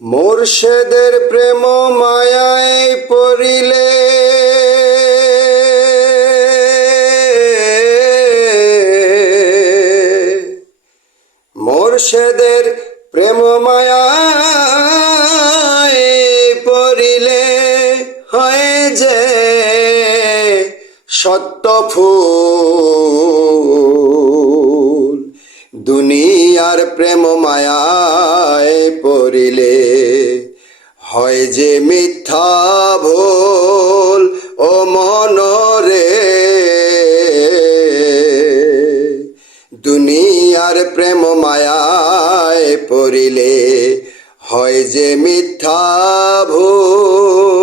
মোর্শেদের প্রেম মায়ায় পড়িলে মোর্শেদের প্রেম মায়ায় পড়িলে হয় যে সত্য ফুল। দুনিয়ার প্রেম মায়ায় পড়িলে হয় যে মিথ্যা ভুল। ও মনরে দুনিয়ার প্রেম মায়ায় পড়িলে হয় যে মিথ্যা ভুল।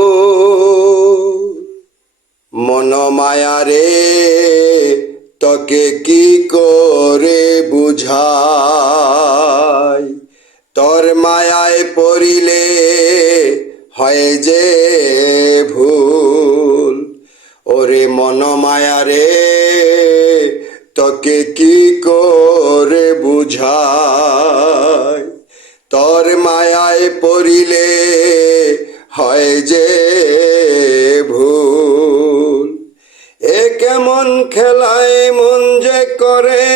মন মায়ারে তোকে কি করে বুঝাই, তোর মায়ায় পড়িলে হয় যে ভুল। ওরে মন মায়ারে তোকে কি করে বুঝাই, তোর মায়ায় পড়িলে হয় যে ভুল। এ কেমন খেলায় মন যে করে,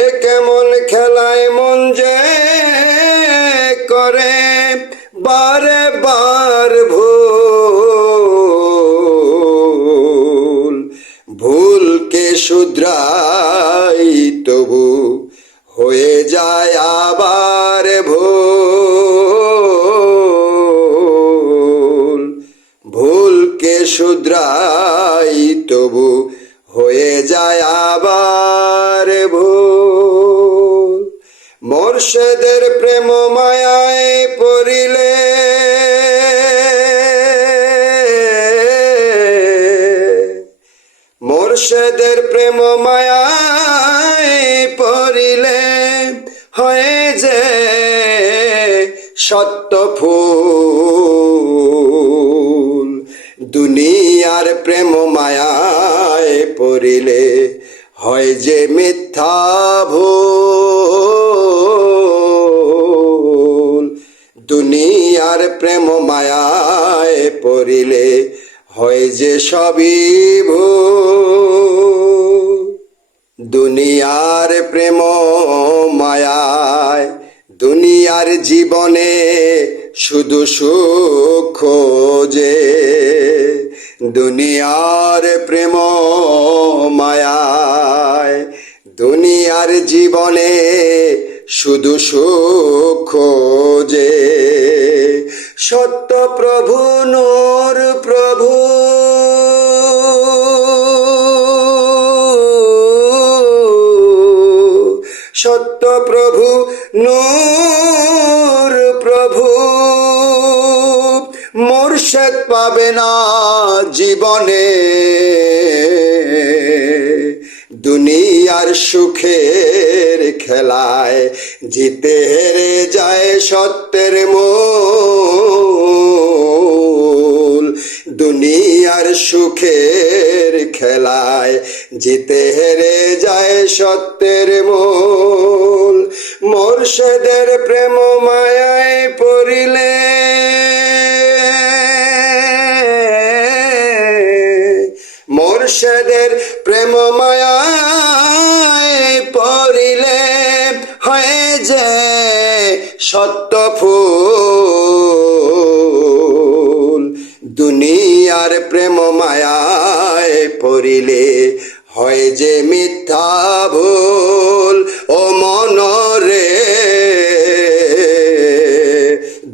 এ কেমন খেলায় মন যে করে বারে বার ভুল। ভুলকে শুধরাই তবু হয়ে যায় আবার ভুল। ভুলকে শুধরাই তবু হয়ে যায় আবার ভুল। মোর্শেদের প্রেম মায়ায় পড়িলে মোর্শেদের প্রেম মায়ায় পড়িলে হয় যে সত্য ফুল। দুনিয়ার প্রেম মায়ায় পড়িলে হয় যে মিথ্যা ভুল। দুনিয়ার প্রেম মায়ায় পড়িলে হয় যে সবই ভুল। দুনিয়ার প্রেম মায়ায় দুনিয়ার জীবনে শুধু সুখ খোঁজে। দুনিয়ার প্রেম মায়ায় দুনিয়ার জীবনে শুধু সুখ খোঁজে। সত্য প্রভু নূর প্রভু সত্য প্রভু নূর প্রভু মুর্শিদ পাবে না জীবনে। দুনিয়ার সুখের খেলায় জিতে হেরে যায় সত্যের মূল। দুনিয়ার সুখের খেলায় জিতে হেরে যায় সত্যের মূল। মোর্শেদের প্রেম মায়ায় পড়িলে মোর্শেদের প্রেম মায়ায় পড়িলে হয় যে সত্য ফুল। দুনিয়ার প্রেম মায়ায় পড়িলে হয় যে মিথ্যা ভুল। ও মনরে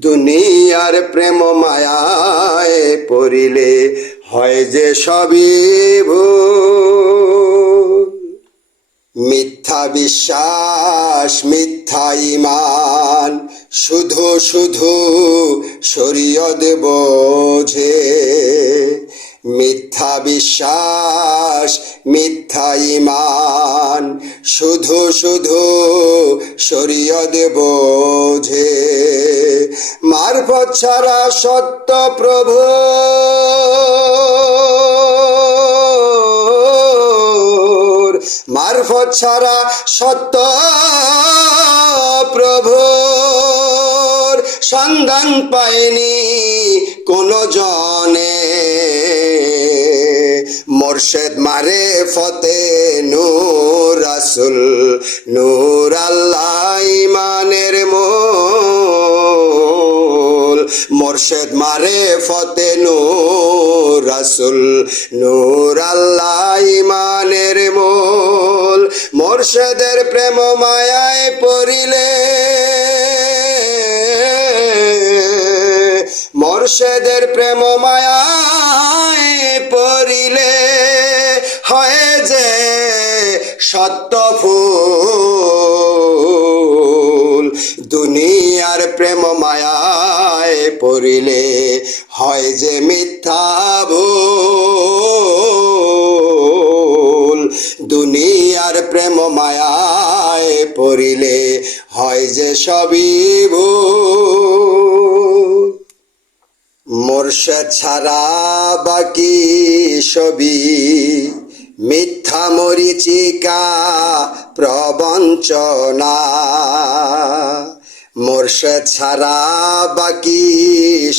দুনিয়ার প্রেম মায়ায় পড়িলে হয় যে সবই ভুল। মিথ্যা বিশ্বাস মিথ্যা ঈমান শুধু শুধু শরীয়ত বোঝে। মিথ্যা বিশ্বাস মিথ্যা ঈমান শুধু শুধু শরীয়ত বোঝে। মারফত ছাড়া সত্য প্রভু মারফত ছাড়া সত্য প্রভুর সন্ধান পায়নি কোন জনে। মোর্শেদ মারে ফতে নূর রাসূল নূর আল্লাহ ইমানের মূল। মোর্শেদ মারে ফতে নূর রাসূল নূর আল্লাহ ইমানের মূল। মোর্শেদের প্রেম মায়ায় পড়িলে, মোর্শেদের প্রেম মায়ায় পড়িলে হয় যে সত্য ফুল। দুনিয়ার প্রেম মায়ায় পড়িলে হয় যে মিথ্যা ভুল। দুনিয়ার প্রেম মায়ায় পড়িলে হয় যে সবই ভুল। মোর্শেদ ছাড়া বাকি সবই মিথ্যা মরিচিকা প্রবঞ্চনা। মোর্শেদ ছাড়া বাকি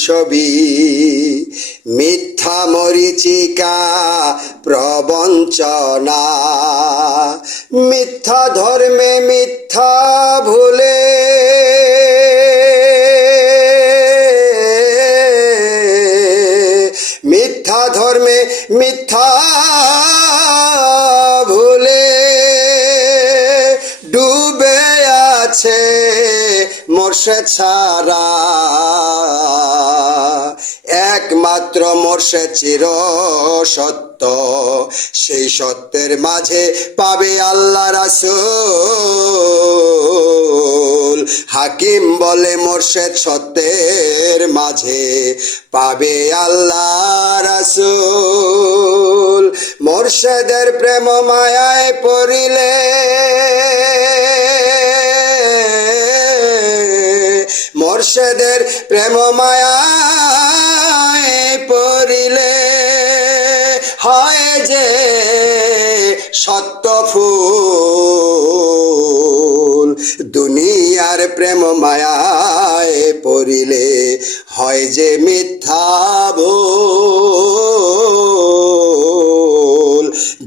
সবই মিথ্যা মরিচিকা প্রবঞ্চনা। মিথ্যা ধর্মে মিথ্যা ভুলে, মিথ্যা ধর্মে মিথ্যা ভুলে ডুবে আছে মোর্শেদ ছাড়া। একমাত্র মোর্শেদ চির সত্য, সেই সত্যের মাঝে পাবে আল্লাহ রাসূল। হাকিম বলে মোর্শেদ সত্যের মাঝে পাবে আল্লাহ রাসূল। মোর্শেদের প্রেম মায়ায় পড়িলে, মোর্শেদের প্রেম মায়ায় পড়িলে হয় যে সত্য ফুল। দুনিয়ার প্রেম মায়ায় পড়িলে হয় যে মিথ্যা ভুল।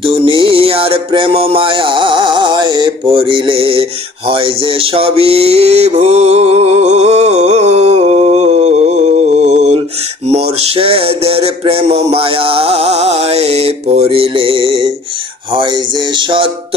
দুনিয়ার প্রেম মায়ায় পড়িলে হয় যে সবই ভুল। মোর্শেদের প্রেম মায়ায় পড়িলে হয় যে সত্য